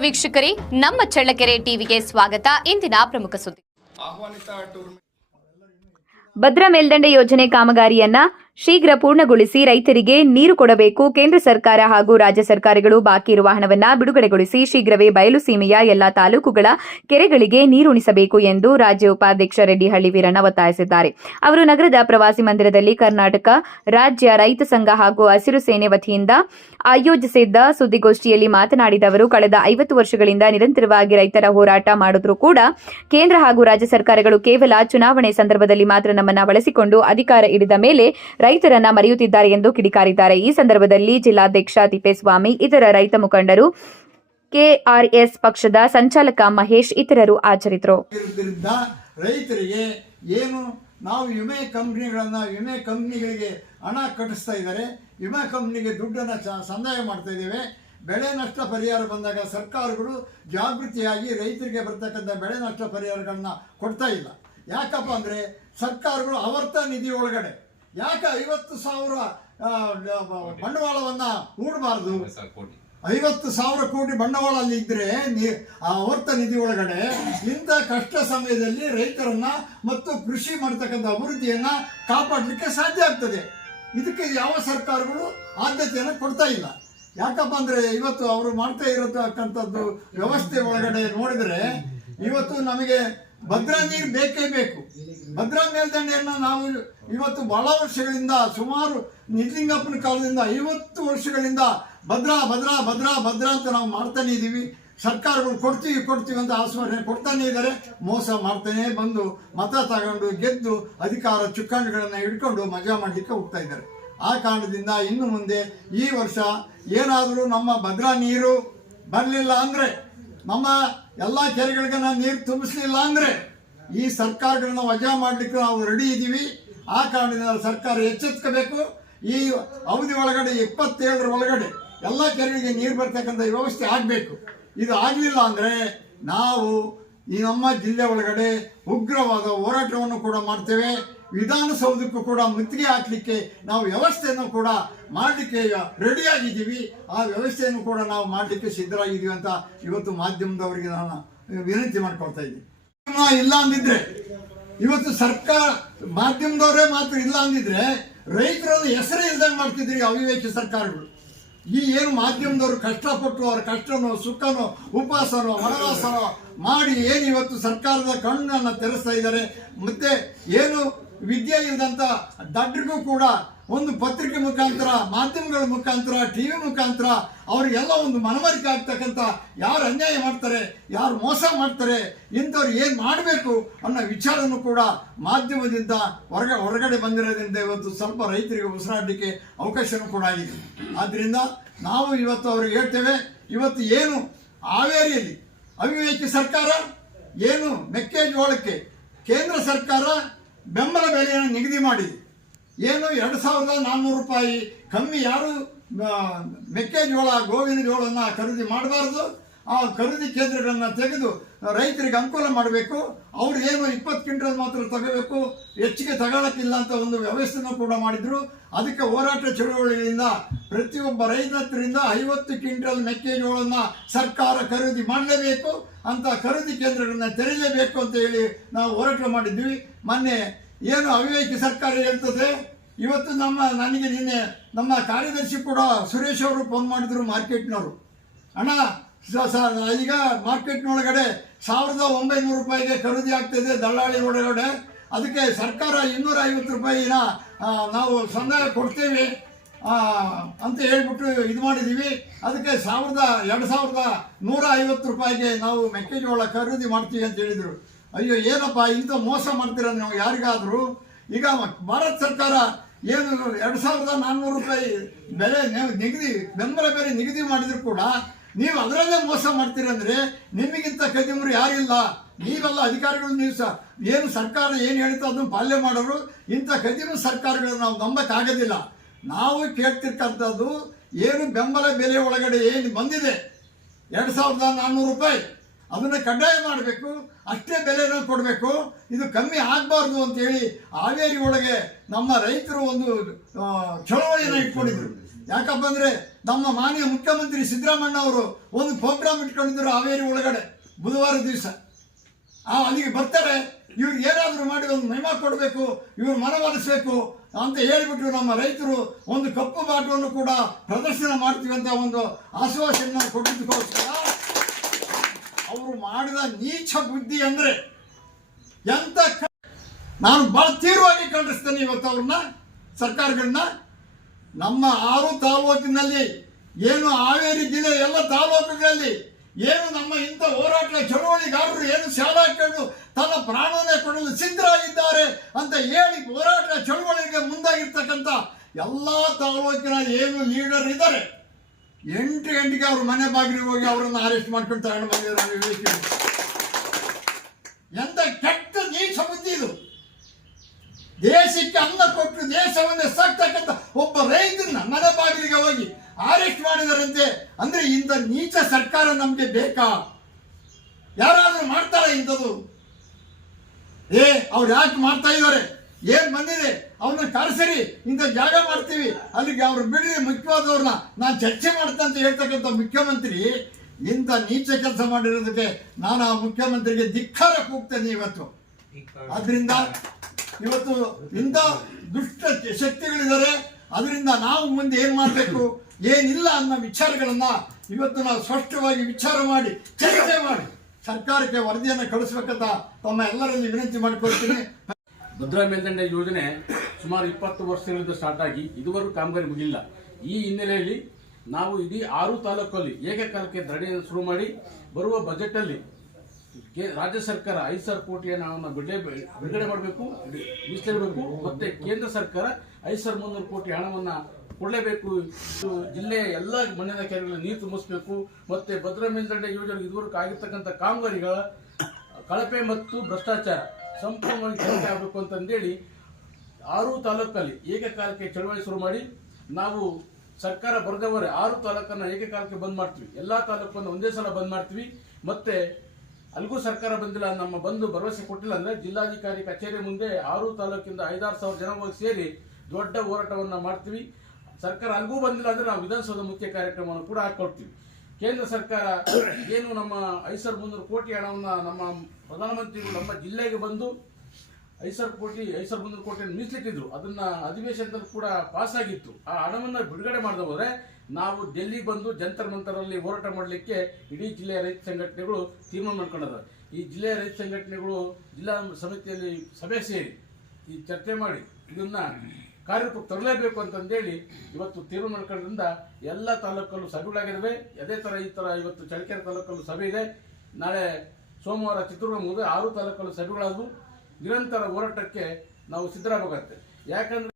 ವೀಕ್ಷಕರೇ ನಮ್ಮ ಚಳ್ಳಕೆರೆ ಟಿವಿಗೆ ಸ್ವಾಗತ. ಇಂದಿನ ಪ್ರಮುಖ ಸುದ್ದಿ. ಭದ್ರಾ ಮೇಲ್ದಂಡೆ ಯೋಜನೆ ಕಾಮಗಾರಿಯನ್ನ ಶೀಘ್ರ ಪೂರ್ಣಗೊಳಿಸಿ ರೈತರಿಗೆ ನೀರು ಕೊಡಬೇಕು. ಕೇಂದ್ರ ಸರ್ಕಾರ ಹಾಗೂ ರಾಜ್ಯ ಸರ್ಕಾರಗಳು ಬಾಕಿ ಇರುವ ಹಣವನ್ನ ಬಿಡುಗಡೆಗೊಳಿಸಿ ಶೀಘ್ರವೇ ಬಯಲು ಸೀಮೆಯ ಎಲ್ಲಾ ತಾಲೂಕುಗಳ ಕೆರೆಗಳಿಗೆ ನೀರುಣಿಸಬೇಕು ಎಂದು ರಾಜ್ಯ ಉಪಾಧ್ಯಕ್ಷ ರೆಡ್ಡಿಹಳ್ಳಿ ವೀರಣ್ಣ ಒತ್ತಾಯಿಸಿದ್ದಾರೆ. ಅವರು ನಗರದ ಪ್ರವಾಸಿ ಮಂದಿರದಲ್ಲಿ ಕರ್ನಾಟಕ ರಾಜ್ಯ ರೈತ ಸಂಘ ಹಾಗೂ ಹಸಿರು ಸೇನೆ ವತಿಯಿಂದ ಆಯೋಜಿಸಿದ್ದ ಸುದ್ದಿಗೋಷ್ಠಿಯಲ್ಲಿ ಮಾತನಾಡಿದ ಅವರು, ಕಳೆದ ಐವತ್ತು ವರ್ಷಗಳಿಂದ ನಿರಂತರವಾಗಿ ರೈತರ ಹೋರಾಟ ಮಾಡಿದ್ರೂ ಕೂಡ ಕೇಂದ್ರ ಹಾಗೂ ರಾಜ್ಯ ಸರ್ಕಾರಗಳು ಕೇವಲ ಚುನಾವಣೆ ಸಂದರ್ಭದಲ್ಲಿ ಮಾತ್ರ ನಮ್ಮನ್ನ ಬಳಸಿಕೊಂಡು ಅಧಿಕಾರ ಹಿಡಿದ ಮೇಲೆ ರೈತರನ್ನ ಮರೆಯುತ್ತಿದ್ದಾರೆ ಎಂದು ಕಿಡಿಕಾರಿದ್ದಾರೆ. ಈ ಸಂದರ್ಭದಲ್ಲಿ ಜಿಲ್ಲಾಧ್ಯಕ್ಷ ತಿಪ್ಪೇಸ್ವಾಮಿ, ಇತರ ರೈತ ಮುಖಂಡರು, ಕೆಆರ್ಎಸ್ ಪಕ್ಷದ ಸಂಚಾಲಕ ಮಹೇಶ್ ಇತರರು ಹಾಜರಿದ್ದರು. ರೈತರಿಗೆ ಏನು ನಾವು ವಿಮೆ ಕಂಪ್ನಿಗಳನ್ನು ವಿಮೆ ಕಂಪ್ನಿಗಳಿಗೆ ಹಣ ಕಟ್ಟಿಸ್ತಾ ಇದ್ದಾರೆ. ವಿಮೆ ಕಂಪ್ನಿಗೆ ದುಡ್ಡನ್ನು ಸಂದಾಯ ಮಾಡ್ತಾ ಇದ್ದೇವೆ. ಬೆಳೆ ನಷ್ಟ ಪರಿಹಾರ ಬಂದಾಗ ಸರ್ಕಾರಗಳು ಜಾಗೃತಿಯಾಗಿ ರೈತರಿಗೆ ಬರ್ತಕ್ಕಂಥ ಬೆಳೆ ನಷ್ಟ ಪರಿಹಾರಗಳನ್ನ ಕೊಡ್ತಾ ಇಲ್ಲ. ಯಾಕಪ್ಪ ಅಂದರೆ ಸರ್ಕಾರಗಳು ಅವರ್ತ ನಿಧಿ ಒಳಗಡೆ ಯಾಕೆ ಐವತ್ತು ಸಾವಿರ ಬಂಡವಾಳವನ್ನ ಹೂಡಬಾರ್ದು? ಐವತ್ತು ಸಾವಿರ ಕೋಟಿ. ಬಂಡವಾಳ ಅಲ್ಲಿ ಇದ್ರೆ ಆವರ್ತ ನಿಧಿ ಒಳಗಡೆ ಇಂಥ ಕಷ್ಟ ಸಮಯದಲ್ಲಿ ರೈತರನ್ನ ಮತ್ತು ಕೃಷಿ ಮಾಡ್ತಕ್ಕಂಥ ಅಭಿವೃದ್ಧಿಯನ್ನ ಕಾಪಾಡಲಿಕ್ಕೆ ಸಾಧ್ಯ ಆಗ್ತದೆ. ಇದಕ್ಕೆ ಯಾವ ಸರ್ಕಾರಗಳು ಆದ್ಯತೆಯನ್ನು ಕೊಡ್ತಾ ಇಲ್ಲ. ಯಾಕಪ್ಪ ಅಂದ್ರೆ ಇವತ್ತು ಅವರು ಮಾಡ್ತಾ ಇರತಕ್ಕಂಥದ್ದು ವ್ಯವಸ್ಥೆ ಒಳಗಡೆ ನೋಡಿದ್ರೆ ಇವತ್ತು ನಮಗೆ ಭದ್ರಾ ನೀರು ಬೇಕೇ ಬೇಕು. ಭದ್ರಾ ಮೇಲ್ದಂಡೆಯನ್ನು ನಾವು ಇವತ್ತು ಬಹಳ ವರ್ಷಗಳಿಂದ, ಸುಮಾರು ನಿಜಲಿಂಗಪ್ಪನ ಕಾಲದಿಂದ ಐವತ್ತು ವರ್ಷಗಳಿಂದ ಭದ್ರಾ ಭದ್ರಾ ಭದ್ರಾ ಭದ್ರಾ ಅಂತ ನಾವು ಮಾಡ್ತಾನೆ ಇದ್ದೀವಿ ಸರ್ಕಾರಗಳು ಕೊಡ್ತೀವಿ ಕೊಡ್ತೀವಿ ಅಂತ ಆಶ್ವಾಸನೆ ಕೊಡ್ತಾನೆ ಇದ್ದಾರೆ. ಮೋಸ ಮಾಡ್ತಾನೆ ಬಂದು ಮತ ತಗೊಂಡು ಗೆದ್ದು ಅಧಿಕಾರ ಚುಕ್ಕಾಣಿಗಳನ್ನು ಹಿಡ್ಕೊಂಡು ಮಜಾ ಮಾಡಲಿಕ್ಕೆ ಹೋಗ್ತಾ ಇದ್ದಾರೆ. ಆ ಕಾರಣದಿಂದ ಇನ್ನು ಮುಂದೆ ಈ ವರ್ಷ ಏನಾದರೂ ನಮ್ಮ ಭದ್ರಾ ನೀರು ಬರಲಿಲ್ಲ ಅಂದರೆ, ನಮ್ಮ ಎಲ್ಲ ಕೆರೆಗಳಿಗೆ ನಾನು ನೀರು ತುಂಬಿಸ್ಲಿಲ್ಲ ಅಂದರೆ ಈ ಸರ್ಕಾರಗಳನ್ನ ವಜಾ ಮಾಡಲಿಕ್ಕೆ ನಾವು ರೆಡಿ ಇದ್ದೀವಿ ಆ ಕಾರಣದಿಂದ ಸರ್ಕಾರ ಎಚ್ಚೆತ್ಕೋಬೇಕು. ಈ ಅವಧಿ ಒಳಗಡೆ, ಇಪ್ಪತ್ತೇಳರ ಒಳಗಡೆ ಎಲ್ಲ ಕೆರೆಗಳಿಗೆ ನೀರು ಬರ್ತಕ್ಕಂಥ ವ್ಯವಸ್ಥೆ ಆಗಬೇಕು. ಇದು ಆಗಲಿಲ್ಲ ಅಂದರೆ ನಾವು ಈ ನಮ್ಮ ಜಿಲ್ಲೆ ಒಳಗಡೆ ಉಗ್ರವಾದ ಹೋರಾಟವನ್ನು ಕೂಡ ಮಾಡ್ತೇವೆ. ವಿಧಾನಸೌಧಕ್ಕೂ ಕೂಡ ಮುತ್ತಿಗೆ ಹಾಕಲಿಕ್ಕೆ ನಾವು ವ್ಯವಸ್ಥೆಯನ್ನು ಕೂಡ ಮಾಡಲಿಕ್ಕೆ ರೆಡಿಯಾಗಿದ್ದೀವಿ ಆ ವ್ಯವಸ್ಥೆಯನ್ನು ಕೂಡ ನಾವು ಮಾಡಲಿಕ್ಕೆ ಸಿದ್ಧರಾಗಿದ್ದೀವಿ ಅಂತ ಇವತ್ತು ಮಾಧ್ಯಮದವರಿಗೆ ನಾನು ವಿನಂತಿ ಮಾಡ್ಕೊಳ್ತಾ ಇದ್ದೀನಿ. ಇಲ್ಲ ಅಂದಿದ್ರೆ. ಇವತ್ತು ಸರ್ಕಾರ ಮಾಧ್ಯಮದವರೇ ಮಾತ್ರ ಇಲ್ಲ ಅಂದಿದ್ರೆ ರೈತರನ್ನು ಹೆಸರೇ ಇಲ್ದಂಗೆ ಮಾಡ್ತಿದ್ರಿ ಅವಿವೇಕಿ ಸರ್ಕಾರಗಳು. ಈ ಏನು ಮಾಧ್ಯಮದವರು ಕಷ್ಟಪಟ್ಟು ಅವರ ಕಷ್ಟನೋ, ಸುಖನೋ, ಉಪವಾಸನೋ, ವನವಾಸನೋ ಮಾಡಿ ಏನು ಇವತ್ತು ಸರ್ಕಾರದ ಕಣ್ಣನ್ನು ತೆರೆಸ್ತಾ ಇದ್ದಾರೆ. ಮತ್ತೆ ಏನು ವಿದ್ಯೆ ಇಲ್ಲದಂಥ ದಡ್ರಿಗೂ ಕೂಡ ಒಂದು ಪತ್ರಿಕೆ ಮುಖಾಂತರ, ಮಾಧ್ಯಮಗಳ ಮುಖಾಂತರ ಟಿ ವಿ ಮುಖಾಂತರ ಅವರಿಗೆಲ್ಲ ಒಂದು ಮನವರಿಕೆ ಆಗ್ತಕ್ಕಂಥ ಯಾರು ಅನ್ಯಾಯ ಮಾಡ್ತಾರೆ, ಯಾರು ಮೋಸ ಮಾಡ್ತಾರೆ, ಇಂಥವ್ರು ಏನು ಮಾಡಬೇಕು ಅನ್ನೋ ವಿಚಾರನೂ ಕೂಡ ಮಾಧ್ಯಮದಿಂದ ಹೊರಗ, ಹೊರಗಡೆ ಬಂದಿರೋದ್ರಿಂದ ಇವತ್ತು ಸ್ವಲ್ಪ ರೈತರಿಗೆ ಉಸಿರಾಡಲಿಕ್ಕೆ ಅವಕಾಶನೂ ಕೂಡ ಆಗಿದೆ. ಆದ್ದರಿಂದ ನಾವು ಇವತ್ತು ಅವ್ರಿಗೆ ಹೇಳ್ತೇವೆ, ಇವತ್ತು ಏನು ಹಾವೇರಿಯಲ್ಲಿ ಅವಿವೇಕಿ ಸರ್ಕಾರ, ಏನು ಮೆಕ್ಕೆಜೋಳಕ್ಕೆ ಕೇಂದ್ರ ಸರ್ಕಾರ ಬೆಂಬಲ ಬೆಲೆಯನ್ನು ನಿಗದಿ ಮಾಡಿದೆ. ಏನು ಎರಡು ಸಾವಿರದ ನಾನ್ನೂರು ರೂಪಾಯಿ ಕಮ್ಮಿ ಯಾರು ಮೆಕ್ಕೆಜೋಳ, ಗೋವಿನ ಜೋಳನ ಖರೀದಿ ಮಾಡಬಾರ್ದು. ಆ ಖರೀದಿ ಕೇಂದ್ರಗಳನ್ನು ತೆಗೆದು ರೈತರಿಗೆ ಅನುಕೂಲ ಮಾಡಬೇಕು. ಅವ್ರು ಏನು ಇಪ್ಪತ್ತು ಕ್ವಿಂಟಲ್ ಮಾತ್ರ ತಗೋಬೇಕು, ಹೆಚ್ಚಿಗೆ ತಗೊಳಕ್ಕಿಲ್ಲ ಅಂತ ಒಂದು ವ್ಯವಸ್ಥೆನೂ ಕೂಡ ಮಾಡಿದರು. ಅದಕ್ಕೆ ಹೋರಾಟ ಚಳುವಳಿಯಿಂದ ಪ್ರತಿಯೊಬ್ಬ ರೈತರಿಂದ ಐವತ್ತು ಕ್ವಿಂಟಲ್ ಮೆಕ್ಕೆಜೋಳನ ಸರ್ಕಾರ ಖರೀದಿ ಮಾಡಲೇಬೇಕು. ಅಂತ ಖರೀದಿ ಕೇಂದ್ರಗಳನ್ನು ತೆರೆಯಲೇಬೇಕು ಅಂತ ಹೇಳಿ ನಾವು ಹೋರಾಟ ಮಾಡಿದ್ವಿ. ಮೊನ್ನೆ ಏನು ಅವಿವೇಕಿ ಸರ್ಕಾರ ಹೇಳ್ತದೆ? ಇವತ್ತು ನಮ್ಮ, ನನಗೆ ನಿನ್ನೆ ನಮ್ಮ ಕಾರ್ಯದರ್ಶಿ ಕೂಡ ಸುರೇಶ್ ಅವರು ಫೋನ್ ಮಾಡಿದ್ರು ಮಾರ್ಕೆಟ್ನವರು. ಅಣ್ಣ ಈಗ ಮಾರ್ಕೆಟ್ನೊಳಗಡೆ ಸಾವಿರದ ಒಂಬೈನೂರು ರೂಪಾಯಿಗೆ ಖರೀದಿ ಆಗ್ತಿದೆ ದಳ್ಳಾಳಿ ಒಳಗಡೆ. ಅದಕ್ಕೆ ಸರ್ಕಾರ ಇನ್ನೂರ ಐವತ್ತು ರೂಪಾಯಿನ ನಾವು ಸಂದಾಯ ಕೊಡ್ತೇವೆ ಅಂತ ಹೇಳ್ಬಿಟ್ಟು ಇದು ಮಾಡಿದ್ದೀವಿ ಅದಕ್ಕೆ ಸಾವಿರದ, ಎರಡು ಸಾವಿರದ ನೂರ ಐವತ್ತು ರೂಪಾಯಿಗೆ ನಾವು ಮೆಕ್ಕೆಜೋಳ ಖರೀದಿ ಮಾಡ್ತೀವಿ ಅಂತ ಹೇಳಿದರು. ಅಯ್ಯೋ, ಏನಪ್ಪ, ಇಂಥ ಮೋಸ ಮಾಡ್ತೀರ ನೀವು ಯಾರಿಗಾದರೂ? ಈಗ ಭಾರತ ಸರ್ಕಾರ ಏನು ಎರಡು ಸಾವಿರದ ನಾನ್ನೂರು ರೂಪಾಯಿ ಬೆಲೆ ನಿಗದಿ, ಬೆಂಬಲ ಬೆಲೆ ನಿಗದಿ ಮಾಡಿದ್ರು ಕೂಡ ನೀವು ಅದರಲ್ಲೇ ಮೋಸ ಮಾಡ್ತೀರಂದ್ರೆ ನಿಮಗಿಂತ ಕದಿಮರು ಯಾರಿಲ್ಲ ನೀವೆಲ್ಲ ಅಧಿಕಾರಿಗಳು, ನೀವು ಸಹ ಏನು ಸರ್ಕಾರ ಏನು ಹೇಳ್ತೋ ಅದನ್ನು ಪಾಲನೆ ಮಾಡೋರು, ಇಂಥ ಕದಿಮ ಸರ್ಕಾರಗಳನ್ನು ನಾವು ನಂಬಕ್ಕಾಗೋದಿಲ್ಲ ನಾವು ಕೇಳ್ತಿರ್ತಕ್ಕಂಥದ್ದು ಏನು ಬೆಂಬಲ ಬೆಲೆ ಒಳಗಡೆ ಏನು ಬಂದಿದೆ. ಎರಡು ಸಾವಿರದ ನಾನ್ನೂರು ರೂಪಾಯಿ. ಅದನ್ನು ಕಡ್ಡಾಯ ಮಾಡಬೇಕು, ಅಷ್ಟೇ ಬೆಲೆನ ಕೊಡಬೇಕು, ಇದು ಕಮ್ಮಿ ಆಗಬಾರ್ದು ಅಂತೇಳಿ ಹಾವೇರಿ ಒಳಗೆ ನಮ್ಮ ರೈತರು ಒಂದು ಚಳವಳಿಯನ್ನು ಇಟ್ಕೊಂಡಿದ್ರು. ಯಾಕಪ್ಪ ಅಂದರೆ ನಮ್ಮ ಮಾನ್ಯ ಮುಖ್ಯಮಂತ್ರಿ ಸಿದ್ದರಾಮಣ್ಣ ಅವರು ಒಂದು ಪ್ರೋಗ್ರಾಮ್ ಇಟ್ಕೊಂಡಿದ್ರು ಹಾವೇರಿ ಒಳಗಡೆ ಬುಧವಾರ ದಿವಸ. ಆ, ಅಲ್ಲಿಗೆ ಬರ್ತಾರೆ ಇವ್ರು ಏನಾದರೂ ಮಾಡಿ ಒಂದು ಮಹಿಮಾ ಕೊಡಬೇಕು, ಇವ್ರು ಮನವೊಲಿಸಬೇಕು ಅಂತ ಹೇಳಿಬಿಟ್ಟು ನಮ್ಮ ರೈತರು. ಒಂದು ಕಪ್ಪು ಬಾಟವನ್ನು ಕೂಡ ಪ್ರದರ್ಶನ ಮಾಡ್ತೀವಿ ಅಂತ ಒಂದು ಕೊಟ್ಟಿದ್ದು ಕೊಟ್ಟಿದ್ದಕ್ಕೋಸ್ಕರ ಅವರು ಮಾಡಿದ ನೀಚ ಬುದ್ಧಿ ಅಂದ್ರೆ ಎಂತ ನಾನು ಬಹಳ ತೀವ್ರವಾಗಿ ಖಂಡಿಸ್ತೇನೆ ಇವತ್ತು ಅವ್ರನ್ನ, ಸರ್ಕಾರಗಳನ್ನ. ನಮ್ಮ ಆರು ತಾಲೂಕಿನಲ್ಲಿ ಏನು ಹಾವೇರಿ ಜಿಲ್ಲೆ ಎಲ್ಲ ತಾಲೂಕುಗಳಲ್ಲಿ ಏನು ನಮ್ಮ ಇಂಥ ಹೋರಾಟ ಚಳುವಳಿಗಾರರು ಏನು ಶಾಲಾ ಹಾಕೊಂಡು ತನ್ನ ಪ್ರಾಣನೇ ಕೊಡಲು ಸಿದ್ಧರಾಗಿದ್ದಾರೆ ಅಂತ ಹೇಳಿ ಹೋರಾಟ ಚಳುವಳಿಗೆ ಮುಂದಾಗಿರ್ತಕ್ಕಂಥ ಎಲ್ಲ ತಾಲೂಕಿನ ಏನು ಲೀಡರ್ ಇದ್ದಾರೆ. ಎಂಟು ಗಂಟೆಗೆ ಅವ್ರ ಮನೆ ಬಾಗಿಲಿಗೆ ಹೋಗಿ ಅವರನ್ನು ಅರೆಸ್ಟ್ ಮಾಡ್ಕೊಂಡು ತಗೊಂಡು ಬಂದಿದ್ದಾರೆ ಎಂತ ಕೆಟ್ಟ ನೀಚ ಬುದ್ಧಿ ಇದು. ದೇಶಕ್ಕೆ ಅನ್ನ ಕೊಟ್ಟು ದೇಶವನ್ನು ಸಾಕ್ತಕ್ಕಂಥ ಒಬ್ಬ ರೈತನ ಮನೆ ಬಾಗಿಲಿಗೆ ಹೋಗಿ ಅರೆಸ್ಟ್ ಮಾಡಿದರಂತೆ. ಅಂದ್ರೆ ಇಂಥ ನೀಚ ಸರ್ಕಾರ ನಮ್ಗೆ ಬೇಕಾ? ಯಾರಾದ್ರೂ ಮಾಡ್ತಾರ ಇಂಥದ್ದು? ಏ, ಅವ್ರು ಯಾಕೆ ಮಾಡ್ತಾ ಇದ್ದಾರೆ? ಏನ್ ಬಂದಿದೆ? ಅವ್ರನ್ನ ಕರೆಸರಿ ಇಂಥ ಜಾಗ ಮಾಡ್ತೀವಿ. ಅಲ್ಲಿಗೆ ಅವ್ರು ಬಿಡಿ ಮುಖ್ಯವಾದವ್ರನ್ನ. ನಾನು ಚರ್ಚೆ ಅಂತ ಹೇಳ್ತಕ್ಕಂಥ ಮುಖ್ಯಮಂತ್ರಿ, ಇಂಥ ನೀಚ ಕೆಲಸ ಮಾಡಿರೋದಕ್ಕೆ ನಾನು ಆ ಮುಖ್ಯಮಂತ್ರಿಗೆ ಧಿಕ್ಕಾರ ಕೂಗ್ತೇನೆ ಇವತ್ತು. ಅದರಿಂದ ಇವತ್ತು ಇಂಥ ದುಷ್ಟ ಶಕ್ತಿಗಳಿದ್ದಾರೆ. ಅದರಿಂದ ನಾವು ಮುಂದೆ ಏನ್ ಮಾಡಬೇಕು? ಏನಿಲ್ಲ ಅನ್ನೋ ವಿಚಾರಗಳನ್ನ ಇವತ್ತು ನಾವು ಸ್ಪಷ್ಟವಾಗಿ ವಿಚಾರ ಮಾಡಿ, ಚರ್ಚೆ ಮಾಡಿ. ಸರ್ಕಾರಕ್ಕೆ ವರದಿಯನ್ನು ಕಳಿಸ್ಬೇಕಂತ ತಮ್ಮ ಎಲ್ಲರಲ್ಲಿ ವಿನಂತಿ ಮಾಡಿಕೊಳ್ತೀನಿ. ಭದ್ರಾ ಮೇಲ್ದಂಡೆ ಯೋಜನೆ ಸುಮಾರು ಇಪ್ಪತ್ತು ವರ್ಷಗಳಿಂದ ಸ್ಟಾರ್ಟ್ ಆಗಿ ಇದುವರೆಗೂ ಕಾಮಗಾರಿ ಮುಗಿಲ್ಲ. ಈ ಹಿನ್ನೆಲೆಯಲ್ಲಿ ನಾವು ಇಡೀ ಆರು ತಾಲೂಕಲ್ಲಿ ಏಕಕಾಲಕ್ಕೆ ಧರಣಿಯನ್ನು ಶುರು ಮಾಡಿ, ಬರುವ ಬಜೆಟ್ ಅಲ್ಲಿ ರಾಜ್ಯ ಸರ್ಕಾರ ಐದು ಸಾವಿರ ಕೋಟಿಯನ್ನು ಹಣವನ್ನು ಬಿಡುಗಡೆ ಬಿಡುಗಡೆ ಮಾಡಬೇಕು, ಮೀಸಲಿಡಬೇಕು, ಮತ್ತೆ ಕೇಂದ್ರ ಸರ್ಕಾರ ಐದು ಸಾವಿರ ಮುನ್ನೂರು ಕೋಟಿ ಹಣವನ್ನು ಕೊಡಲೇಬೇಕು. ಜಿಲ್ಲೆಯ ಎಲ್ಲ ಮಣ್ಣಿನ ಕೆರೆಗಳಲ್ಲಿ ನೀರು ತುಂಬಿಸಬೇಕು, ಮತ್ತೆ ಭದ್ರಾ ಮೇಲ್ದಂಡೆ ಯೋಜನೆ ಇದುವರೆಗೂ ಆಗಿರ್ತಕ್ಕಂಥ ಕಾಮಗಾರಿಗಳ ಕಳಪೆ ಮತ್ತು ಭ್ರಷ್ಟಾಚಾರ ಸಂಪೂರ್ಣವಾಗಿ ಕೆಲಸ ಆಗಬೇಕು ಅಂತಂದೇಳಿ ಆರು ತಾಲೂಕಲ್ಲಿ ಏಕಕಾಲಕ್ಕೆ ಚಳವಳಿ ಶುರು ಮಾಡಿ ನಾವು ಸರ್ಕಾರ ಬರೆದವರೆ ಆರು ತಾಲೂಕನ್ನು ಏಕಕಾಲಕ್ಕೆ ಬಂದ್ ಮಾಡ್ತೀವಿ. ಎಲ್ಲಾ ತಾಲೂಕನ್ನು ಒಂದೇ ಸಲ ಬಂದ್ ಮಾಡ್ತೀವಿ. ಮತ್ತೆ ಅಲ್ಲಿಗೂ ಸರ್ಕಾರ ಬಂದಿಲ್ಲ ನಮ್ಮ ಬಂದು ಭರವಸೆ ಕೊಟ್ಟಿಲ್ಲ ಅಂದ್ರೆ ಜಿಲ್ಲಾಧಿಕಾರಿ ಕಚೇರಿ ಮುಂದೆ ಆರು ತಾಲೂಕಿಂದ ಐದಾರು ಸಾವಿರ ಜನ ಹೋಗಿ ಸೇರಿ ದೊಡ್ಡ ಹೋರಾಟವನ್ನ ಮಾಡ್ತೀವಿ. ಸರ್ಕಾರ ಅಲ್ಲಿಗೂ ಬಂದಿಲ್ಲ ಅಂದ್ರೆ ನಾವು ವಿಧಾನಸೌಧ ಮುಖ್ಯ ಕಾರ್ಯಕ್ರಮವನ್ನು ಕೂಡ ಹಾಕೊಳ್ತೀವಿ. ಕೇಂದ್ರ ಸರ್ಕಾರ ಏನು ನಮ್ಮ ಐದು ಸಾವಿರದ ಮುನ್ನೂರು ಕೋಟಿ ಹಣವನ್ನ ನಮ್ಮ ಪ್ರಧಾನಮಂತ್ರಿಗಳು ನಮ್ಮ ಜಿಲ್ಲೆಗೆ ಬಂದು ಐದು ಸಾವಿರ ಕೋಟಿ, ಐಸರ್ ಮುನ್ನೂರು ಕೋಟಿಯನ್ನು ಮೀಸಲಿಟ್ಟಿದ್ರು. ಅದನ್ನ ಅಧಿವೇಶನದಲ್ಲಿ ಕೂಡ ಪಾಸ್ ಆಗಿತ್ತು. ಆ ಹಣವನ್ನು ಬಿಡುಗಡೆ ಮಾಡದ ಹೋದ್ರೆ ನಾವು ಡೆಲ್ಲಿ ಬಂದು ಜಂತರ್ ಮಂತರಲ್ಲಿ ಹೋರಾಟ ಮಾಡಲಿಕ್ಕೆ ಇಡೀ ಜಿಲ್ಲೆಯ ರೈತ ಸಂಘಟನೆಗಳು ತೀರ್ಮಾನ ಮಾಡ್ಕೊಂಡಿದ್ದಾರೆ ಈ ಜಿಲ್ಲೆಯ ರೈತ ಸಂಘಟನೆಗಳು ಜಿಲ್ಲಾ ಸಮಿತಿಯಲ್ಲಿ ಸಭೆ ಸೇರಿ ಈ ಚರ್ಚೆ ಮಾಡಿ ಇದನ್ನ ಕಾರ್ಯಕ್ಕೆ ತರಲೇಬೇಕು ಅಂತಂದೇಳಿ ಇವತ್ತು ತೀರ್ಮಾನ ಮಾಡ್ಕೊಂಡ್ರಿಂದ ಎಲ್ಲ ತಾಲೂಕಲ್ಲೂ ಸಭೆಗಳಾಗಿದ್ದಾವೆ ಅದೇ ತರ ಈ ತರ ಇವತ್ತು ಚಳ್ಳಕೆರೆ ತಾಲೂಕಲ್ಲೂ ಸಭೆ ಇದೆ. ನಾಳೆ ಸೋಮವಾರ ಚಿತ್ರದುರ್ಗ ಮುಂದೆ ಆರು ತಾಲೂಕಲ್ಲಿ ಸಭೆಗಳಾದವು ನಿರಂತರ ಹೋರಾಟಕ್ಕೆ ನಾವು ಸಿದ್ಧರಾಗಬೇಕಾಗುತ್ತೆ ಯಾಕಂದ್ರೆ